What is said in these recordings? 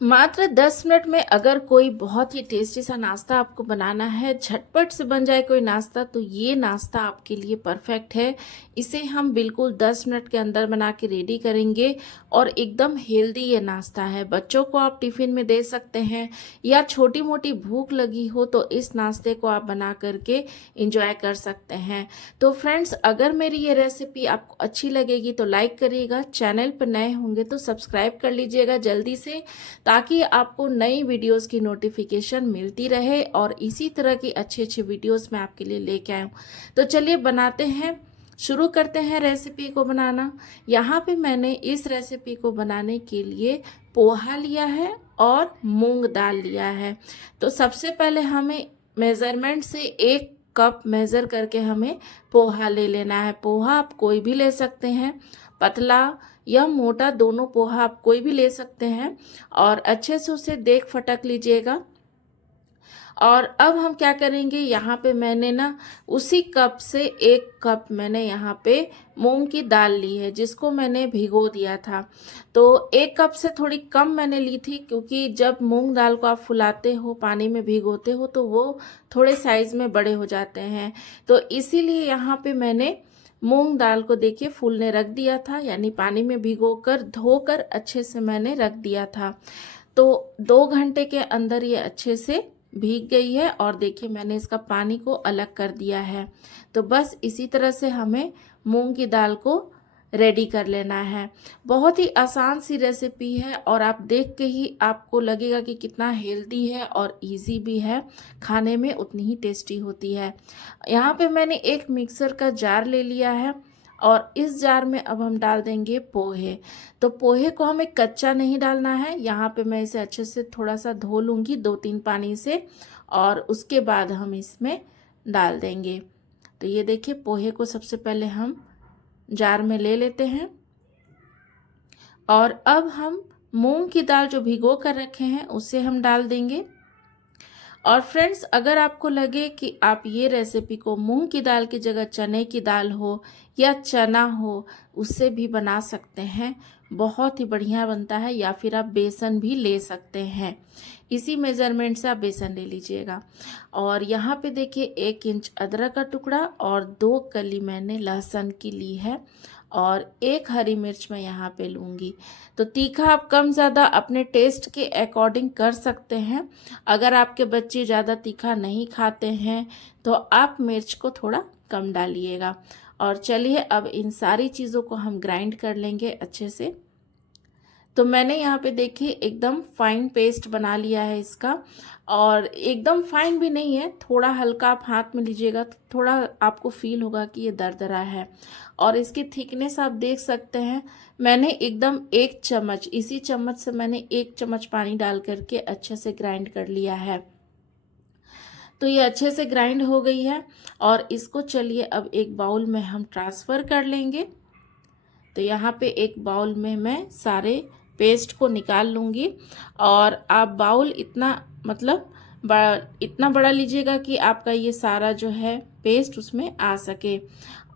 मात्र 10 मिनट में अगर कोई बहुत ही टेस्टी सा नाश्ता आपको बनाना है, झटपट से बन जाए कोई नाश्ता, तो ये नाश्ता आपके लिए परफेक्ट है। इसे हम बिल्कुल 10 मिनट के अंदर बना के रेडी करेंगे और एकदम हेल्दी ये नाश्ता है। बच्चों को आप टिफ़िन में दे सकते हैं या छोटी-मोटी भूख लगी हो तो इस नाश्ते को आप बना करके एंजॉय कर सकते हैं। तो फ्रेंड्स, अगर मेरी ये रेसिपी आपको अच्छी लगेगी तो लाइक करिएगा, चैनल पर नए होंगे तो सब्सक्राइब कर लीजिएगा जल्दी से, ताकि आपको नई वीडियोस की नोटिफिकेशन मिलती रहे और इसी तरह की अच्छी अच्छी वीडियोस मैं आपके लिए लेके आऊँ। तो चलिए बनाते हैं, शुरू करते हैं रेसिपी को बनाना। यहाँ पे मैंने इस रेसिपी को बनाने के लिए पोहा लिया है और मूंग दाल लिया है। तो सबसे पहले हमें मेज़रमेंट से 1 कप मेज़र करके हमें पोहा ले लेना है। पोहा आप कोई भी ले सकते हैं, पतला या मोटा, दोनों पोहा आप कोई भी ले सकते हैं। और अच्छे से उसे देख फटक लीजिएगा। और अब हम क्या करेंगे, यहाँ पे मैंने ना उसी कप से 1 कप मैंने यहाँ पे मूंग की दाल ली है, जिसको मैंने भिगो दिया था। तो 1 कप से थोड़ी कम मैंने ली थी, क्योंकि जब मूंग दाल को आप फुलाते हो, पानी में भिगोते हो, तो वो थोड़े साइज़ में बड़े हो जाते हैं। तो इसीलिए यहाँ पे मैंने मूंग दाल को देखिए फूलने रख दिया था, यानी पानी में भिगोकर धोकर अच्छे से मैंने रख दिया था। तो 2 घंटे के अंदर ये अच्छे से भीग गई है और देखिए मैंने इसका पानी को अलग कर दिया है। तो बस इसी तरह से हमें मूंग की दाल को रेडी कर लेना है। बहुत ही आसान सी रेसिपी है और आप देख के ही आपको लगेगा कि कितना हेल्दी है और इजी भी है, खाने में उतनी ही टेस्टी होती है। यहाँ पे मैंने एक मिक्सर का जार ले लिया है और इस जार में अब हम डाल देंगे पोहे। तो पोहे को हमें कच्चा नहीं डालना है। यहाँ पे मैं इसे अच्छे से थोड़ा सा धो लूँगी 2-3 पानी से और उसके बाद हम इसमें डाल देंगे। तो ये देखिए पोहे को सबसे पहले हम जार में ले लेते हैं और अब हम मूंग की दाल जो भिगो कर रखे हैं उसे हम डाल देंगे। और फ्रेंड्स, अगर आपको लगे कि आप ये रेसिपी को मूंग की दाल की जगह चने की दाल हो या चना हो उससे भी बना सकते हैं, बहुत ही बढ़िया बनता है। या फिर आप बेसन भी ले सकते हैं, इसी मेज़रमेंट से आप बेसन ले लीजिएगा। और यहाँ पे देखिए 1 इंच अदरक का टुकड़ा और 2 कली मैंने लहसुन की ली है और 1 हरी मिर्च मैं यहाँ पे लूँगी। तो तीखा आप कम ज़्यादा अपने टेस्ट के अकॉर्डिंग कर सकते हैं। अगर आपके बच्चे ज़्यादा तीखा नहीं खाते हैं तो आप मिर्च को थोड़ा कम डालिएगा। और चलिए अब इन सारी चीज़ों को हम ग्राइंड कर लेंगे अच्छे से। तो मैंने यहाँ पे देखिए एकदम फाइन पेस्ट बना लिया है इसका, और एकदम फाइन भी नहीं है, थोड़ा हल्का आप हाथ में लीजिएगा तो थोड़ा आपको फील होगा कि ये दरदरा है। और इसकी थिकनेस आप देख सकते हैं, मैंने एकदम 1 चम्मच, इसी चम्मच से मैंने 1 चम्मच पानी डाल करके अच्छे से ग्राइंड कर लिया है। तो ये अच्छे से ग्राइंड हो गई है और इसको चलिए अब एक बाउल में हम ट्रांसफ़र कर लेंगे। तो यहाँ पे एक बाउल में मैं सारे पेस्ट को निकाल लूँगी। और आप बाउल इतना मतलब इतना बड़ा लीजिएगा कि आपका ये सारा जो है पेस्ट उसमें आ सके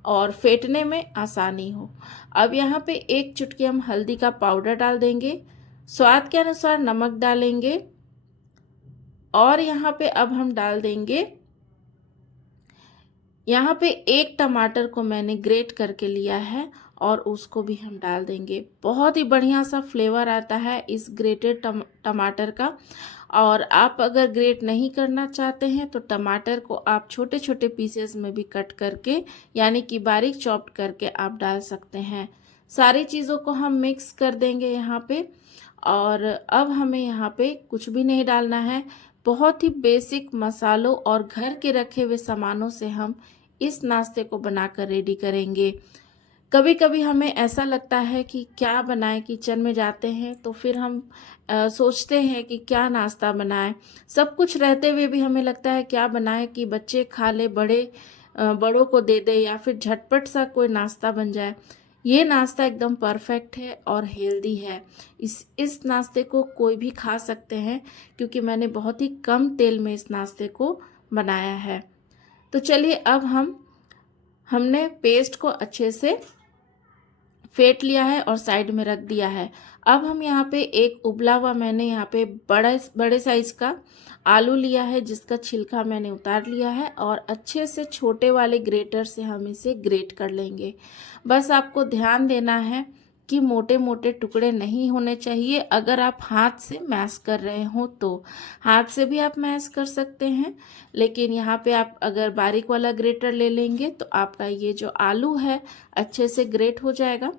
और फेंटने में आसानी हो। अब यहाँ पे 1 चुटकी हम हल्दी का पाउडर डाल देंगे, स्वाद के अनुसार नमक डालेंगे और यहाँ पे अब हम डाल देंगे, यहाँ पे 1 टमाटर को मैंने ग्रेट करके लिया है और उसको भी हम डाल देंगे। बहुत ही बढ़िया सा फ्लेवर आता है इस ग्रेटेड टमाटर का। और आप अगर ग्रेट नहीं करना चाहते हैं तो टमाटर को आप छोटे छोटे पीसेस में भी कट करके, यानी कि बारीक चॉप्ड करके आप डाल सकते हैं। सारी चीज़ों को हम मिक्स कर देंगे यहाँ पे। और अब हमें यहाँ पे कुछ भी नहीं डालना है, बहुत ही बेसिक मसालों और घर के रखे हुए सामानों से हम इस नाश्ते को बनाकर रेडी करेंगे। कभी कभी हमें ऐसा लगता है कि क्या बनाएं, किचन में जाते हैं तो फिर हम सोचते हैं कि क्या नाश्ता बनाएं। सब कुछ रहते हुए भी हमें लगता है क्या बनाएं कि बच्चे खा ले, बड़ों को दे दे या फिर झटपट सा कोई नाश्ता बन जाए। ये नाश्ता एकदम परफेक्ट है और हेल्दी है। इस नाश्ते को कोई भी खा सकते हैं, क्योंकि मैंने बहुत ही कम तेल में इस नाश्ते को बनाया है। तो चलिए अब हमने पेस्ट को अच्छे से फेंट लिया है और साइड में रख दिया है। अब हम यहाँ पे एक उबला हुआ मैंने यहाँ पे बड़े साइज़ का आलू लिया है, जिसका छिलका मैंने उतार लिया है और अच्छे से छोटे वाले ग्रेटर से हम इसे ग्रेट कर लेंगे। बस आपको ध्यान देना है कि मोटे मोटे टुकड़े नहीं होने चाहिए। अगर आप हाथ से मैश कर रहे हो तो हाथ से भी आप मैश कर सकते हैं, लेकिन यहाँ पे आप अगर बारीक वाला ग्रेटर ले लेंगे तो आपका ये जो आलू है अच्छे से ग्रेट हो जाएगा।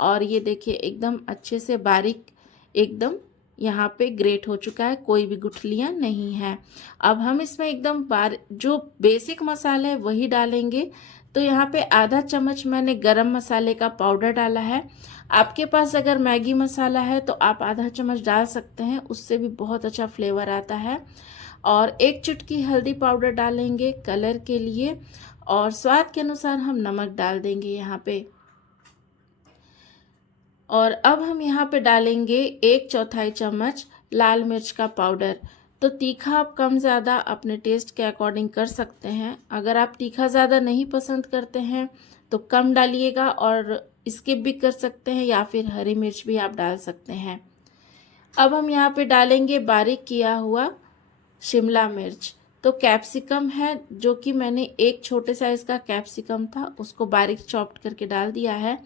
और ये देखिए एकदम अच्छे से बारीक एकदम यहाँ पे ग्रेट हो चुका है, कोई भी गुठलियाँ नहीं हैं। अब हम इसमें एकदम जो बेसिक मसाला है वही डालेंगे। तो यहाँ पे आधा चम्मच मैंने गरम मसाले का पाउडर डाला है। आपके पास अगर मैगी मसाला है तो आप आधा चम्मच डाल सकते हैं, उससे भी बहुत अच्छा फ्लेवर आता है। और एक चुटकी हल्दी पाउडर डालेंगे कलर के लिए, और स्वाद के अनुसार हम नमक डाल देंगे यहाँ पे। और अब हम यहाँ पे डालेंगे 1/4 चम्मच लाल मिर्च का पाउडर। तो तीखा आप कम ज़्यादा अपने टेस्ट के अकॉर्डिंग कर सकते हैं। अगर आप तीखा ज़्यादा नहीं पसंद करते हैं तो कम डालिएगा और स्किप भी कर सकते हैं, या फिर हरी मिर्च भी आप डाल सकते हैं। अब हम यहाँ पे डालेंगे बारीक किया हुआ शिमला मिर्च। तो कैप्सिकम है, जो कि मैंने एक छोटे साइज़ का कैप्सिकम था उसको बारीक चॉप्ड करके डाल दिया है,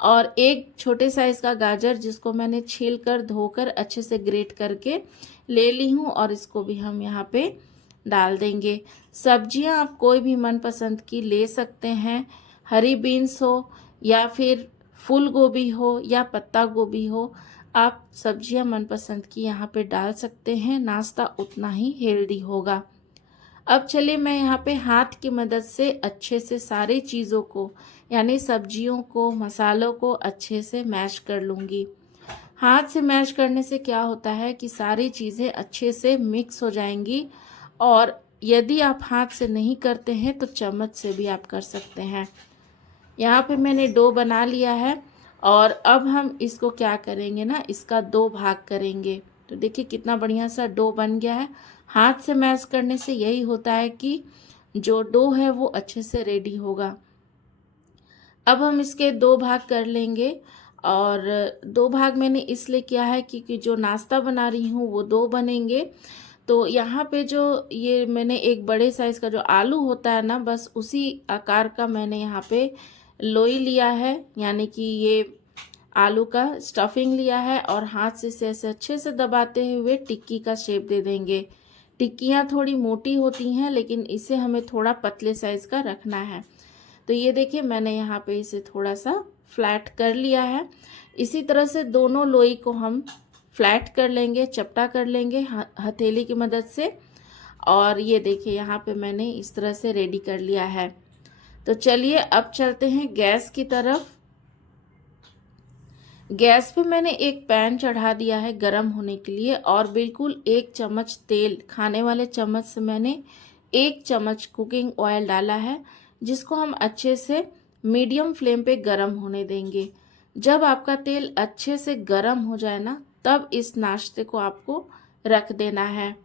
और एक छोटे साइज़ का गाजर जिसको मैंने छील कर धोकर अच्छे से ग्रेट करके ले ली हूँ, और इसको भी हम यहाँ पे डाल देंगे। सब्जियाँ आप कोई भी मनपसंद की ले सकते हैं, हरी बीन्स हो या फिर फूल गोभी हो या पत्ता गोभी हो, आप सब्जियां मनपसंद की यहाँ पे डाल सकते हैं। नाश्ता उतना ही हेल्दी होगा। अब चलिए मैं यहाँ पे हाथ की मदद से अच्छे से सारी चीज़ों को, यानी सब्जियों को, मसालों को अच्छे से मैश कर लूँगी। हाथ से मैश करने से क्या होता है कि सारी चीज़ें अच्छे से मिक्स हो जाएंगी, और यदि आप हाथ से नहीं करते हैं तो चम्मच से भी आप कर सकते हैं। यहाँ पे मैंने डो बना लिया है, और अब हम इसको क्या करेंगे ना, इसका 2 भाग करेंगे। तो देखिए कितना बढ़िया सा डो बन गया है। हाथ से मैश करने से यही होता है कि जो डो है वो अच्छे से रेडी होगा। अब हम इसके 2 भाग कर लेंगे, और 2 भाग मैंने इसलिए किया है क्योंकि जो नाश्ता बना रही हूँ वो 2 बनेंगे। तो यहाँ पे जो ये मैंने एक बड़े साइज़ का जो आलू होता है ना, बस उसी आकार का मैंने यहाँ पे लोई लिया है, यानी कि ये आलू का स्टफिंग लिया है, और हाथ से इसे ऐसे अच्छे से दबाते हुए टिक्की का शेप दे देंगे। टिक्कियाँ थोड़ी मोटी होती हैं, लेकिन इसे हमें थोड़ा पतले साइज़ का रखना है। तो ये देखिए मैंने यहाँ पे इसे थोड़ा सा फ्लैट कर लिया है। इसी तरह से दोनों लोई को हम फ्लैट कर लेंगे, चपटा कर लेंगे हथेली की मदद से। और ये देखिए यहाँ पे मैंने इस तरह से रेडी कर लिया है। तो चलिए अब चलते हैं गैस की तरफ। गैस पे मैंने एक पैन चढ़ा दिया है गरम होने के लिए, और बिल्कुल 1 चम्मच तेल, खाने वाले चम्मच से मैंने 1 चम्मच कुकिंग ऑयल डाला है, जिसको हम अच्छे से मीडियम फ्लेम पे गरम होने देंगे। जब आपका तेल अच्छे से गरम हो जाए ना, तब इस नाश्ते को आपको रख देना है,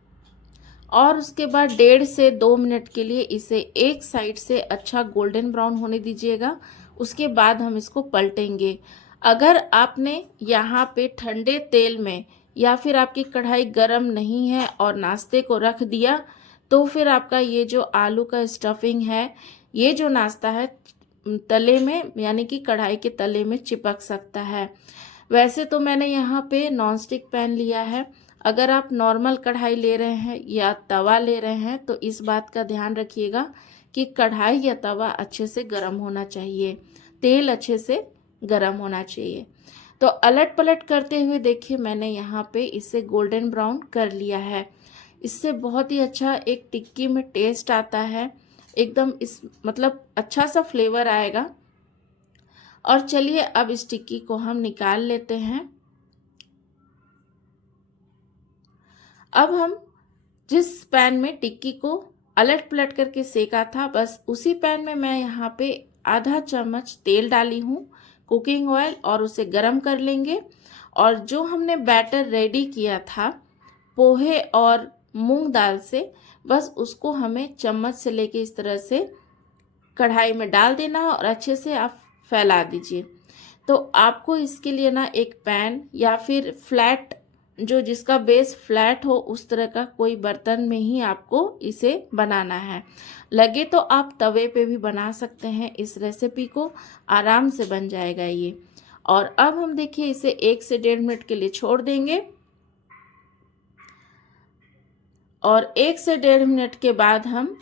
और उसके बाद 1.5 से 2 मिनट के लिए इसे एक साइड से अच्छा गोल्डन ब्राउन होने दीजिएगा। उसके बाद हम इसको पलटेंगे। अगर आपने यहाँ पे ठंडे तेल में, या फिर आपकी कढ़ाई गरम नहीं है और नाश्ते को रख दिया, तो फिर आपका ये जो आलू का स्टफिंग है, ये जो नाश्ता है, तले में यानी कि कढ़ाई के तले में चिपक सकता है। वैसे तो मैंने यहाँ पे नॉनस्टिक पैन लिया है। अगर आप नॉर्मल कढ़ाई ले रहे हैं या तवा ले रहे हैं तो इस बात का ध्यान रखिएगा कि कढ़ाई या तवा अच्छे से गर्म होना चाहिए, तेल अच्छे से गर्म होना चाहिए। तो अलट पलट करते हुए देखिए मैंने यहाँ पे इसे गोल्डन ब्राउन कर लिया है। इससे बहुत ही अच्छा एक टिक्की में टेस्ट आता है, एकदम इस मतलब अच्छा सा फ्लेवर आएगा। और चलिए अब इस टिक्की को हम निकाल लेते हैं। अब हम जिस पैन में टिक्की को अलट पलट करके सेका था, बस उसी पैन में मैं यहाँ पे आधा चम्मच तेल डाली हूँ, कुकिंग ऑयल, और उसे गरम कर लेंगे। और जो हमने बैटर रेडी किया था पोहे और मूंग दाल से, बस उसको हमें चम्मच से लेके इस तरह से कढ़ाई में डाल देना और अच्छे से आप फैला दीजिए। तो आपको इसके लिए ना एक पैन या फिर फ्लैट, जो जिसका बेस फ्लैट हो, उस तरह का कोई बर्तन में ही आपको इसे बनाना है। लगे तो आप तवे पे भी बना सकते हैं, इस रेसिपी को आराम से बन जाएगा ये। और अब हम देखिए इसे 1 से 1.5 मिनट के लिए छोड़ देंगे और 1 से 1.5 मिनट के बाद हम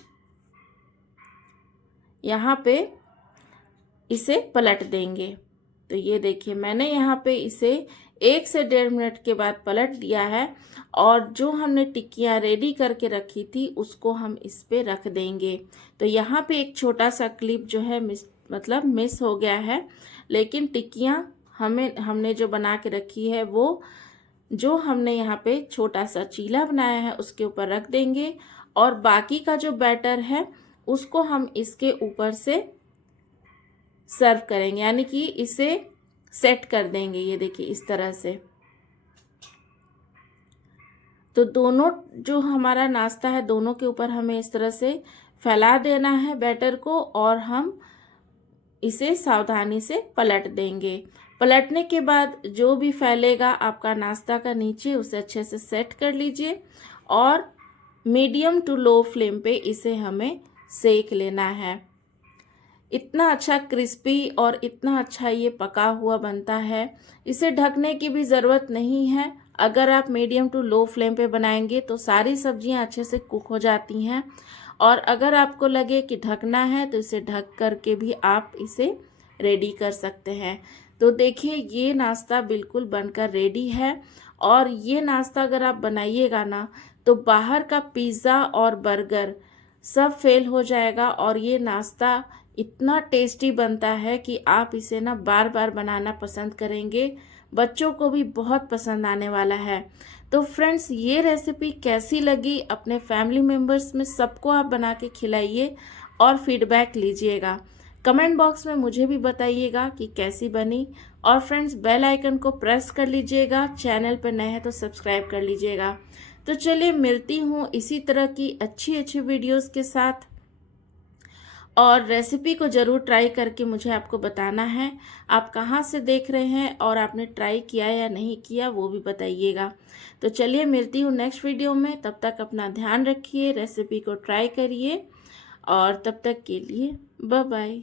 यहाँ पे इसे पलट देंगे। तो ये देखिए मैंने यहाँ पे इसे 1 से 1.5 मिनट के बाद पलट दिया है और जो हमने टिक्कियाँ रेडी करके रखी थी उसको हम इस पे रख देंगे। तो यहाँ पे एक छोटा सा क्लिप जो है मिस हो गया है, लेकिन टिक्कियाँ हमने जो बना के रखी है वो जो हमने यहाँ पे छोटा सा चीला बनाया है उसके ऊपर रख देंगे और बाकी का जो बैटर है उसको हम इसके ऊपर से सर्व करेंगे, यानी कि इसे सेट कर देंगे। ये देखिए इस तरह से। तो दोनों जो हमारा नाश्ता है दोनों के ऊपर हमें इस तरह से फैला देना है बैटर को और हम इसे सावधानी से पलट देंगे। पलटने के बाद जो भी फैलेगा आपका नाश्ता का नीचे, उसे अच्छे से सेट कर लीजिए और मीडियम टू लो फ्लेम पे इसे हमें सेक लेना है। इतना अच्छा क्रिस्पी और इतना अच्छा ये पका हुआ बनता है, इसे ढकने की भी ज़रूरत नहीं है। अगर आप मीडियम टू लो फ्लेम पे बनाएंगे तो सारी सब्जियां अच्छे से कुक हो जाती हैं और अगर आपको लगे कि ढकना है तो इसे ढक करके भी आप इसे रेडी कर सकते हैं। तो देखिए ये नाश्ता बिल्कुल बनकर रेडी है और ये नाश्ता अगर आप बनाइएगा ना तो बाहर का पिज़्ज़ा और बर्गर सब फेल हो जाएगा और ये नाश्ता इतना टेस्टी बनता है कि आप इसे ना बार बार बनाना पसंद करेंगे। बच्चों को भी बहुत पसंद आने वाला है। तो फ्रेंड्स ये रेसिपी कैसी लगी, अपने फैमिली मेम्बर्स में सबको आप बना के खिलाइए और फीडबैक लीजिएगा। कमेंट बॉक्स में मुझे भी बताइएगा कि कैसी बनी। और फ्रेंड्स बेल आइकन को प्रेस कर लीजिएगा, चैनल पर नए हैं तो सब्सक्राइब कर लीजिएगा। तो चलिए मिलती हूँ इसी तरह की अच्छी वीडियोस के साथ और रेसिपी को ज़रूर ट्राई करके मुझे आपको बताना है आप कहाँ से देख रहे हैं और आपने ट्राई किया या नहीं किया वो भी बताइएगा। तो चलिए मिलती हूँ नेक्स्ट वीडियो में, तब तक अपना ध्यान रखिए, रेसिपी को ट्राई करिए और तब तक के लिए बाय बाय।